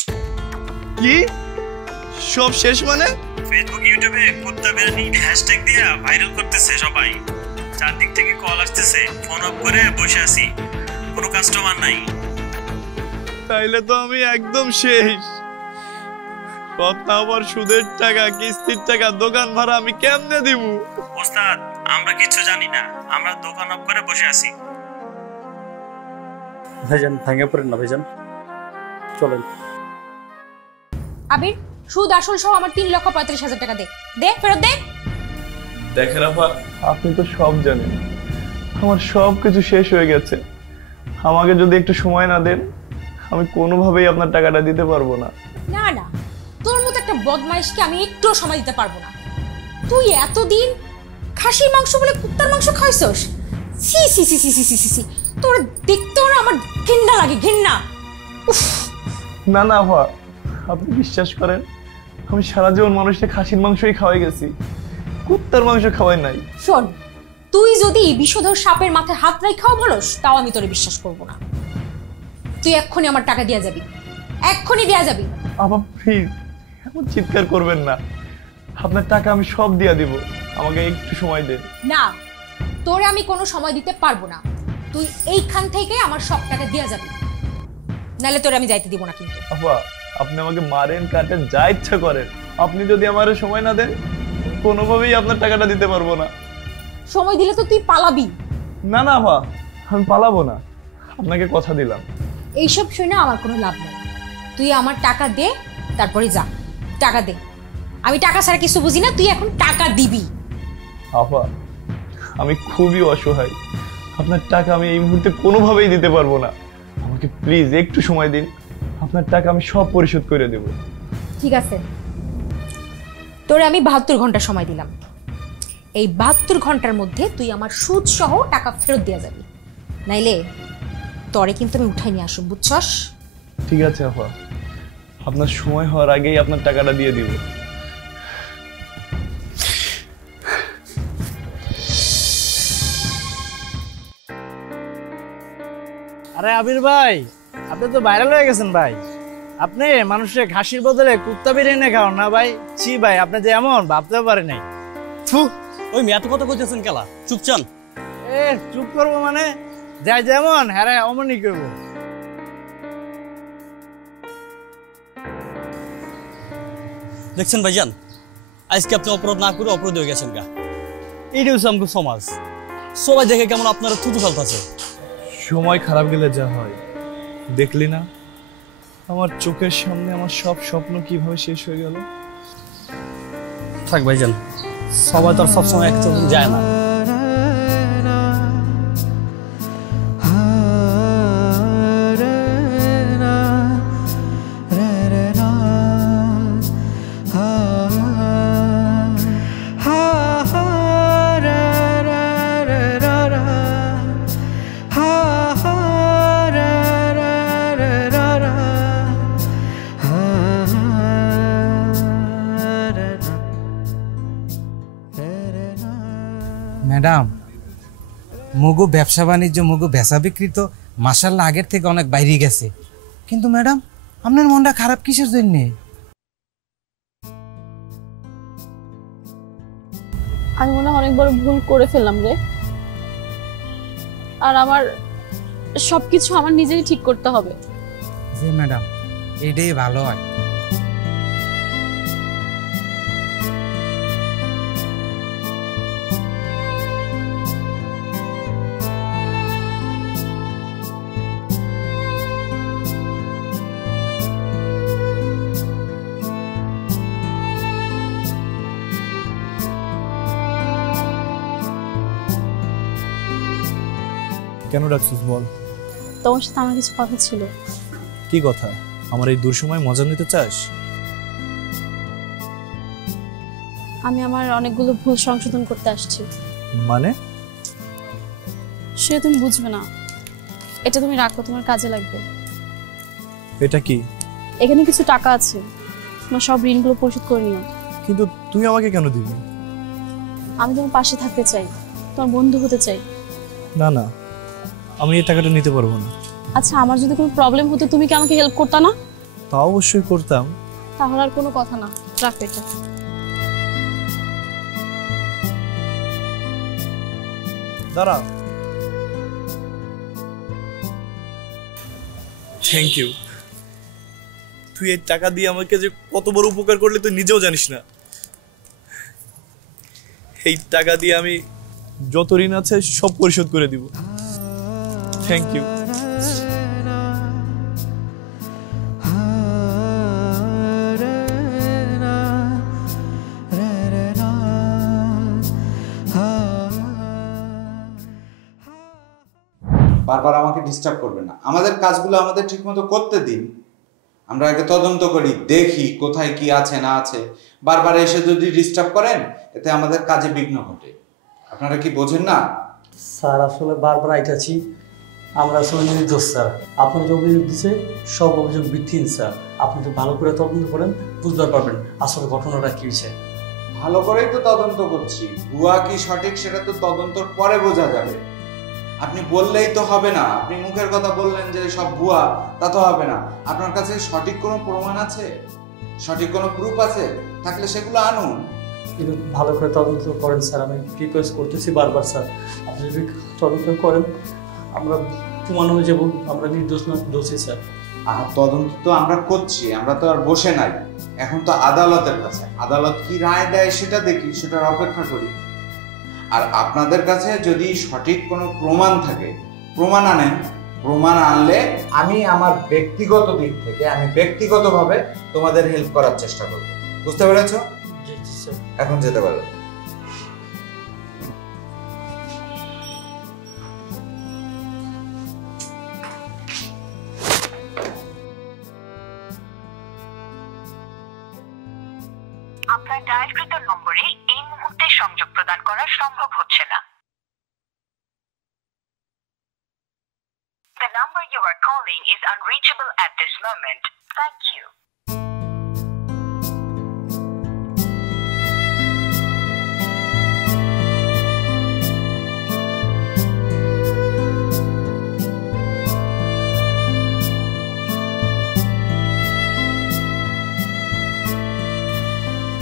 কি সব শেষ মানে? ফেসবুক ইউটিউবে কুত্তা বিরিয়ানি হ্যাশট্যাগ দিয়ে ভাইরাল করতেছে সবাই, চারদিক থেকে কল আসতেছে, ফোন অফ করে বসে আছি, কোনো কাস্টমার নাই। তাইলে তো আমি একদম শেষ। কথা আবার সুদের টাকা, কিস্তির টাকা, দোকান ভাড়া আমি কেমনে দিব? ওস্তাদ আমরা কিছু জানি না, আমরা দোকান অফ করে বসে আছি। ভাইজান ভাঙে পড়েন না ভাইজান, চলেন। আবির, সুদ আসল সহ আমার 3,35,000 টাকা দে, ফেরত দে। দেখেন আপা, আপনি তো সব জানেন, আমার সব কিছু শেষ হয়ে গেছে। আমাকে যদি একটু সময় না দেন, আমি কোনোভাবেই আপনার টাকাটা দিতে পারবো না। না না, তোর মতো একটা বদমাইশকে আমি একটু সময় দিতে পারবো না। তুই এতদিন খাসির মাংস বলে কুত্তার মাংস খাইছস? সি সি সি সি সি সি সি, তোর দেখতেও না আমার ঘৃণা লাগে, ঘৃণা। না না আপা, আপনি বিশ্বাস করেন, আমি সারা জীবন মানুষকে খাসির মাংসই খাওয়াই গেছি, কুত্তার মাংস খাওয়াই নাই। শোন, তুই যদি বিষধর সাপের মাথায় হাত রাখাও বলস, তাও আমি তোরে বিশ্বাস করবো না। তুই এক্ষুনি আমার টাকা দিয়া যাবি, এক্ষুনি দিয়া যাবি। আপা প্লিজ এমন চিৎকার করবেন না, আপনার টাকা আমি সব দিয়া দিব, আমাকে একটু সময় দেন। না, তোরে আমি কোনো সময় দিতে পারবো না, তুই এইখান থেকে আমার সব টাকা দিয়া যাবি, নাহলে তোরে আমি যাইতে দিব না। কিন্তু আপা আপনি আমাকে মারেন, কাটেন, যা ইচ্ছা করেন, আপনি যদি আমার সময় না দেন, কোনোভাবেই আপনার টাকাটা দিতে পারবো না। সময় দিলে তো তুই পালাবি। না না আপা, আমি পালাবো না, আপনাকে কথা দিলাম। এইসব শুনে আমার কোনো লাভ নেই, তুই আমার টাকা দে, তারপরে যা। টাকা দে, আমি টাকা ছাড়া কিছু বুঝি না, তুই এখন টাকা দিবি। আপা আমি খুবই অসহায়, আপনার টাকা আমি এই মুহূর্তে কোনোভাবেই দিতে পারবো না, আমাকে প্লিজ একটু সময় দিন, আপনার টাকা আমি সব পরিশোধ করে দেব। ঠিক আছে, তোরে আমি 72 ঘন্টা সময় দিলাম, এই 72 ঘন্টার মধ্যে তুই আমার সুদ সহ টাকা ফেরত দিয়ে যাবি, নাইলে তরে কিন্তু আমি উঠাই নিয়ে আসব, বুঝছস? ঠিক আছে আপা, আপনার সময় হওয়ার আগেই আপনার টাকাটা দিয়ে দিব। আরে আবির ভাই, আপনি তো ভাইরাল হয়ে গেছেন ভাই। আপনি মানুষের ঘাসির বদলে কুত্তা বিরিয়ানি খাও না ভাই। ছি ভাই, আপনি যে এমন ভাবতেও পারে নাই। ওই মেয়ে এত কথা কইতেছেন কেলা, চুপ চান। এ চুপ করবো মানে, যাই যেমন হ্যাঁ অমনই করবো। দেখছেন ভাইজান, আজকে আপনি অপরাধ না করে অপরাধ হয়ে গেছেন গা। এইটা হচ্ছে আমাকে সমাজ, সবাই দেখে কেমন আপনারা থুতু ফেলতেছে। সময় খারাপ গেলে যা হয়, দেখলি না আমার চোখের সামনে আমার সব স্বপ্ন কিভাবে শেষ হয়ে গেল। থাক ভাইজান, সবাই তো আর সবসময় এক চোখ যায় না। ম্যাডাম, মগু ব্যবসা বাণিজ্য, মগু বেচা বিক্রি তো মাশাআল্লাহ আগের থেকে অনেক বাইরে গেছে। কিন্তু ম্যাডাম আপনার মনটা খারাপ কিসের জন্যে? আমি মনে হয় অনেক বড় ভুল করে ফেললাম রে, আর আমার সবকিছু আমার নিজেই ঠিক করতে হবে। জি ম্যাডাম, এটাই ভালো হয়। কেন ডাকছিস বল? তোমার সাথে আমার কিছু কথা ছিল। কি কথা? আমার এই দুঃসময় মজা নিতে চাস? আমি আমার অনেকগুলো ভুল সংশোধন করতে আসছি। মানে? সে তুমি বুঝবে না, এটা তুমি রাখো, তোমার কাজে লাগবে। এটা কি? এখানে কিছু টাকা আছে, তোমার সব ঋণগুলো পরিশোধ করে নিও। কিন্তু তুই আমাকে কেন দিবি? আমি তোমার পাশে থাকতে চাই, তোমার বন্ধু হতে চাই। না না, আমি এই টাকাটা নিতে পারবো না। আচ্ছা, আমার যদি কোনো প্রবলেম হতো তুমি কি আমাকে হেল্প করতে না? তা অবশ্যই করতাম। তাহলে আর কোনো কথা না, রাখ এটা। দাঁড়া। Thank you. তুই এই টাকা দিয়ে আমাকে যে কত বড় উপকার করলে তুই নিজেও জানিস না। এই টাকা দিয়ে আমি যত ঋণ আছে সব পরিশোধ করে দিব। Thank you. বারবার আমাকে ডিস্টার্ব করবে না, আমাদের কাজগুলো আমাদের ঠিকমতো করতে দিন। আমরা আগে তদন্ত করি, দেখি কোথায় কি আছে না আছে। বারবার এসে যদি ডিস্টার্ব করেন এতে আমাদের কাজে বিঘ্ন ঘটে। আপনারা কি বোঝেন না? স্যার আসলে বারবার আইতাছি, আমরা আসলে নির্দোষ স্যার। আপনি যে অভিযোগ দিচ্ছে সব অভিযোগ ভিত্তিহীন স্যার। আপনি তো ভালো করে তদন্ত করেন, বুঝতে পারবেন আসলে ঘটনাটা কি হয়েছে। ভালো করেই তো তদন্ত করছি, ভুয়া কি সঠিক সেটা তো তদন্তর পরে বোঝা যাবে। আপনি বললেই তো হবে না, আপনি মুখের কথা বললেন যে সব ভুয়া, তা তো হবে না। আপনার কাছে সঠিক কোনো প্রমাণ আছে, সঠিক কোনো প্রুফ আছে? থাকলে সেগুলো আনুন। কিন্তু ভালো করে তদন্ত করেন স্যার, আমি রিকোয়েস্ট করতেছি বারবার স্যার। আপনি যদি তদন্ত করেন আমরা প্রমাণ হয়ে যাব আমরা নির্দোষ না দোষী স্যার। আর তদন্ত তো আমরা করছি, আমরা তো আর বসে নাই। এখন তো আদালতের কাছে, আদালত কি রায় দেয় সেটা দেখি, সেটার অপেক্ষা করি। আর আপনাদের কাছে যদি সঠিক কোনো প্রমাণ থাকে, প্রমাণ আনেন। প্রমাণ আনলে আমি আমার ব্যক্তিগত দিক থেকে আমি ব্যক্তিগতভাবে তোমাদের হেল্প করার চেষ্টা করব। বুঝতে পেরেছো? এখন যেতে পারো। আপনার ডায়ালকৃত নম্বরে এই মুহূর্তে সংযোগ প্রদান করা সম্ভব হচ্ছে না। The number you are calling is unreachable at this moment. Thank you.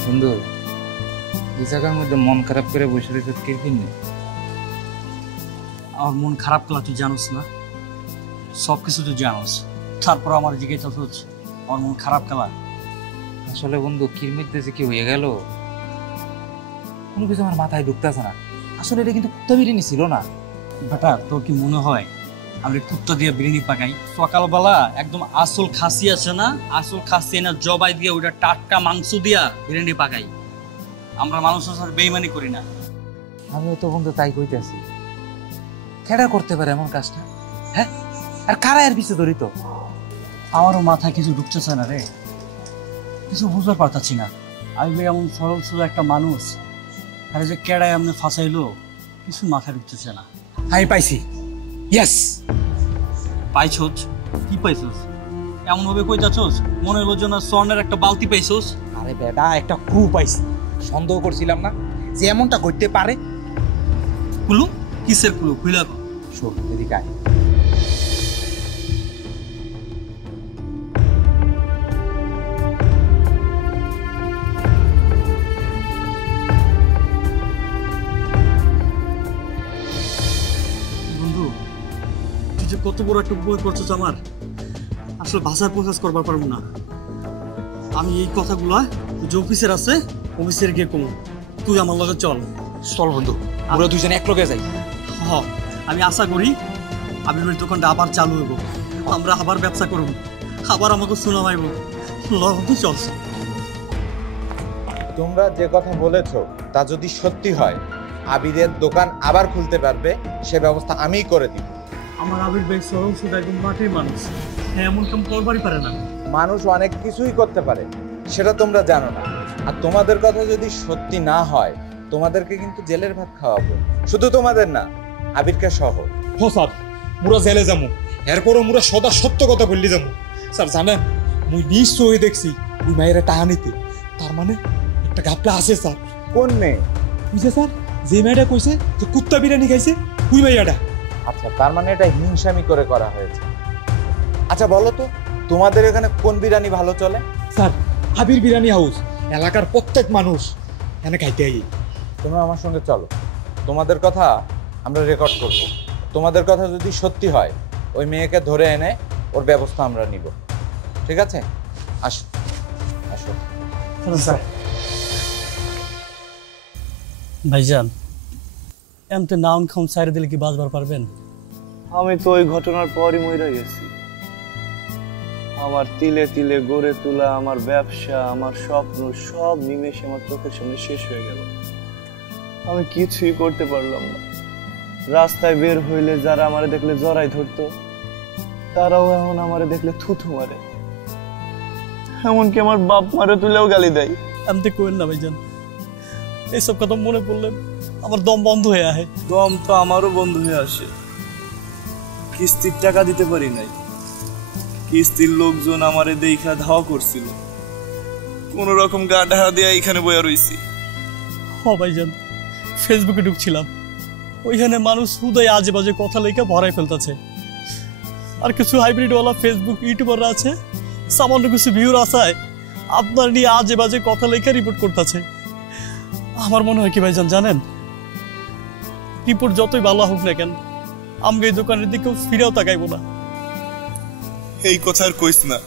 বন্ধু, এই জায়গার মধ্যে মন খারাপ করে বসে রয়েছে কি কিনে? আমার মন খারাপ করলা তুই জানোস না, সব কিছু তুই জানোস, তারপর আমার জিজ্ঞাসা হচ্ছে আমার মন খারাপ খেলা। আসলে বন্ধু কিরমিতে যে কি হয়ে গেল কোনো কিছু আমার মাথায় ঢুকতেছে না। আসলে এটা কিন্তু কুত্তা বিরিয়ানি ছিল না। বেটা তোর কি মনে হয় আমি কুত্তা দিয়ে বিরিয়ানি পাকাই? সকালবেলা একদম আসল খাসি আছে না, আসল খাসি না জবাই দিয়ে ওইটা টাটকা মাংস দিয়া বিরিয়ানি পাকাই। আমরা মানুষের সাথে বেইমানি করি না। আমিও তো বন্ধু তাই কইতেছি, কেডা করতে পারে এমন কাজটা? হ্যাঁ, আর কারা এর পিছে ধরিত? আমারও মাথায় কিছু ঢুকতেছে না রে, কিছু বুঝতে পারতাছি না। আমি এমন সরল ছিল একটা মানুষ, আরে যে কেডায় এমনি ফাঁসাইলো কিছু মাথায় ঢুকতেছে না। আমি পাইছি। ইয়েস, পাইছোস? কি পাইছোস? এমন ভাবে কইতাছোস মনে হলো যেন স্বর্ণের একটা বালতি পাইছোস। আরে বেটা, একটা ক্লু পাইছি। সন্দেহ করছিলাম না যে এমনটা করতে পারে। ক্লু? কিসের ক্লু? খুইলা শোন, এদিকে আয়। যে কত বড় একটা উপকার করছো আমার, আসলে ভাষায় প্রকাশ করবার পারবো না। আমি এই কথাগুলা যে অফিসের আছে অফিসের গিয়ে কমু, তুই আমার লগে চল। চল বন্ধু, আমরা দুইজনে এক লগে যাই। হ, আমি আশা করি আবিরের দোকানটা আবার চালু হইব, আমরা আবার ব্যবসা করব, আবার আমাকে শোনামাইব। বন্ধু চল। তোমরা যে কথা বলেছো তা যদি সত্যি হয়, আবিরের দোকান আবার খুলতে পারবে সে ব্যবস্থা আমিই করে দিব। আমার আবির ভাই সরল শুধু একদম মাটির মানুষ, হ্যাঁ এমন কাম করবারই পারে না। মানুষ অনেক কিছুই করতে পারে, সেটা তোমরা জানো না। আর তোমাদের কথা যদি সত্যি না হয়, তোমাদেরকে কিন্তু জেলের ভাত খাওয়াবো, শুধু তোমাদের না, আবিরকে সহ। হো স্যার, মুরা জেলে যাবো, এরপরও মুরা সদা সত্য কথা বললি যাবো। স্যার জানেন, মুই নিশ্চয়ই দেখছি ওই মায়েরা টাকা নিতে, তার মানে একটা গাপলা আছে স্যার। কোন মেয়ে? বুঝছে স্যার, যে মেয়েটা কইছে যে কুত্তা বিরিয়ানি খাইছে ওই মাইয়াটা। আচ্ছা, তার মানে এটা হিংসামি করে করা হয়েছে। আচ্ছা বলো তো, তোমাদের এখানে কোন বিরিয়ানি ভালো চলে? স্যার, আবির বিরিয়ানি হাউস, এলাকার প্রত্যেক মানুষ এখানে খাইতে আই। তোমরা আমার সঙ্গে চলো, তোমাদের কথা আমরা রেকর্ড করব। তোমাদের কথা যদি সত্যি হয়, ওই মেয়েকে ধরে এনে ওর ব্যবস্থা আমরা নিব, ঠিক আছে? আসো আসো। স্যার ভাইজান, এমতে নাউন খাম সাইরে দিলে কি বাঁচবার পারবেন? আমি তো ওই ঘটনার পরই মরে গেছি। আমার তিলে তিলে গড়ে তোলা আমার ব্যবসা, আমার স্বপ্ন সব নিমেষে আমার চোখের সামনে শেষ হয়ে গেল। আমি কিছুই করতে পারলাম না। রাস্তায় বের হইলে যারা আমারে দেখলে জড়াই ধরতো, তারাও এখন আমারে দেখলে থুথু মারে, এমনকি আমার বাপ মারে তুলেও গালি দেয়। এমতে করেন না ভাইজান, এইসব কথা মনে পড়লে আমার দম বন্ধ হয়ে আহে। দম তো আমারও বন্ধ হয়ে আসে। কিস্তির টাকা দিতে পারি নাই, কিস্তির লোকজন আমারে দেখা ধাওয়া করছিল, কোন রকম গা ঢাকা দিয়ে এখানে বয়া রইছি। হ ভাইজান, ফেসবুকে ঢুকছিলাম, ওইখানে মানুষ হুদায় আজে বাজে কথা লেখা ভরাই ফেলতেছে। আর কিছু হাইব্রিডওয়ালা ফেসবুক ইউটিউবাররা আছে, সামান্য কিছু ভিউর আশায় আপনার নিয়ে আজে বাজে কথা লেখা রিপোর্ট করতেছে। আমার মনে হয় কি ভাইজান জানেন, রিপোর্ট যতই ভালো হোক না কেন, আমাকে এই দোকানের দিকেও ফিরেও তাকাইবো না। এই কথা আর কইস না,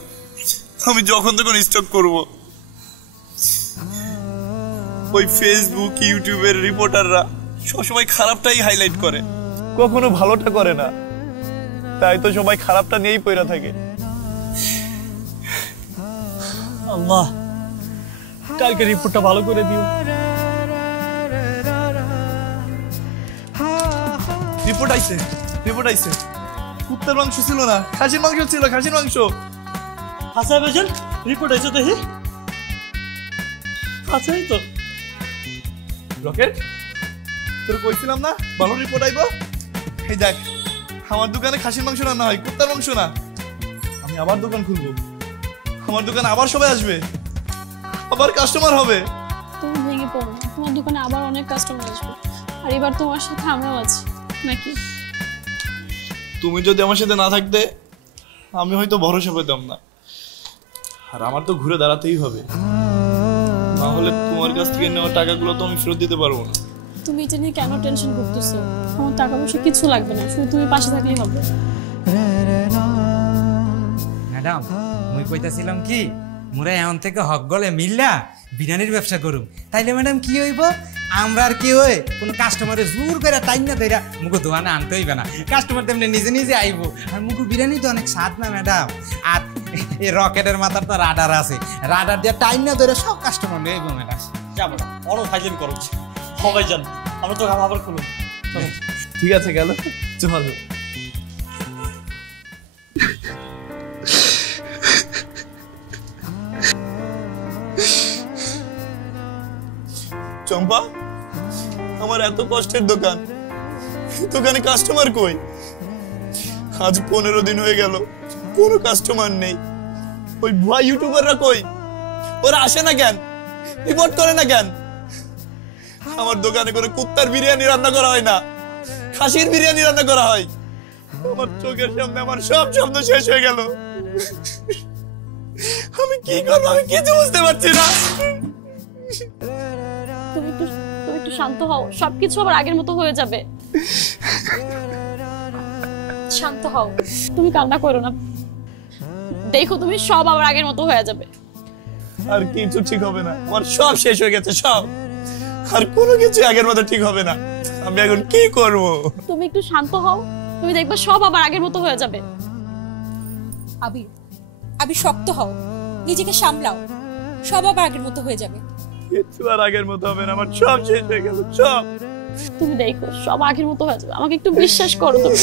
আমি যখন তখন স্টক করব। ওই ফেসবুক ইউটিউবের রিপোর্টাররা সবসময় খারাপটাই হাইলাইট করে, কখনো ভালোটা করে না। তাই তো সবাই খারাপটা নিয়েই পড়া থাকে। আল্লাহ, কালকে রিপোর্টটা ভালো করে দিও। রিপোর্ট আইছে, রিপোর্ট আইছে। কুত্তার মাংস ছিল না, খাসির মাংস ছিল, খাসির মাংস। আচ্ছা ভাইজান, রিপোর্ট আইছে দেখি। আচ্ছা এই তো রকেট, তোর কইছিলাম না ভালো রিপোর্ট আইবো। এই দেখ, আমার দোকানে খাসির মাংস রান্না হয়, কুত্তার মাংস না। আমি আবার দোকান খুলবো, আমার দোকানে আবার সবাই আসবে, আবার কাস্টমার হবে। তুমি ভেঙে পড়ো না, তোমার দোকানে আবার অনেক কাস্টমার আসবে, আর এবার তোমার সাথে আমরাও আছি নাকি? তুমি যদি আমার সাথে না থাকতে, আমি হয়তো ভরসা পেতাম না। আর আমার তো ঘুরে দাঁড়াতেই হবে, না হলে তোমার কাছ থেকে নেওয়া টাকাগুলো তো আমি ফেরত দিতে পারবো না। তুমি এটা নিয়ে কেন টেনশন করতেছো? আমার টাকা পয়সা কিছু লাগবে না, শুধু তুমি পাশে থাকলেই হবে। ম্যাডাম, মুই কইতাছিলাম কি, মোরা এখন থেকে হক গলে মিল্লা বিরিয়ানির ব্যবসা করুম, তাইলে ম্যাডাম কি হইব, আমরা আর কি হই কোনো কাস্টমারে জোর করে টাইম না দেরা মুখো দোকানে আনতে হইবে না, কাস্টমার তেমনি নিজে নিজে আইব। আর মুখো বিরিয়ানি তো অনেক স্বাদ না ম্যাডাম। আর এই রকেটের মাথার তো রাডার আছে, রাডার দিয়ে টাইম না ধরে সব কাস্টমার নিয়ে আইব ম্যাডাম। যাবো না, বড় ফাইজেন করো। হ ভাইজান, আমরা তো আবার খুলুন। ঠিক আছে, গেল চলো। চম্পা, আমার এত কষ্টের দোকান, দোকানে কাস্টমার কই? আজ 15 দিন হয়ে গেল, কোনো কাস্টমার নেই। ওই ভুয়া ইউটিউবাররা কই? ওরা আসে না কেন? রিপোর্ট করে না কেন? আমার দোকানে করে কুত্তার বিরিয়ানি রান্না করা হয় না, খাসির বিরিয়ানি রান্না করা হয়। আমার চোখের সামনে আমার সব স্বপ্ন শেষ হয়ে গেল। আমি কি করবো, আমি কিছু বুঝতে পারছি না। তুমি একটু শান্ত হও, সবকিছু আবার আগের মতো হয়ে যাবে। শান্ত হও। তুমি কান্না করো না, দেখো তুমি সব আবার আগের মতো হয়ে যাবে। আর কিছু ঠিক হবে না, আমার সব শেষ হয়ে গেছে, সব। আর কোনো কিছু আগের মতো ঠিক হবে না। আমি এখন কি করব? তুমি একটু শান্ত হও, তুমি দেখবে সব আবার আগের মতো হয়ে যাবে। আবির, আবির শক্ত হও, নিজেকে সামলাও, সব আবার আগের মতো হয়ে যাবে। কিছু আর আগের মতো হবে না, আমার সব শেষ হয়ে গেল, সব। তুমি দেখো সব আগের মতো হয়ে যাবে, আমাকে একটু বিশ্বাস করো তুমি।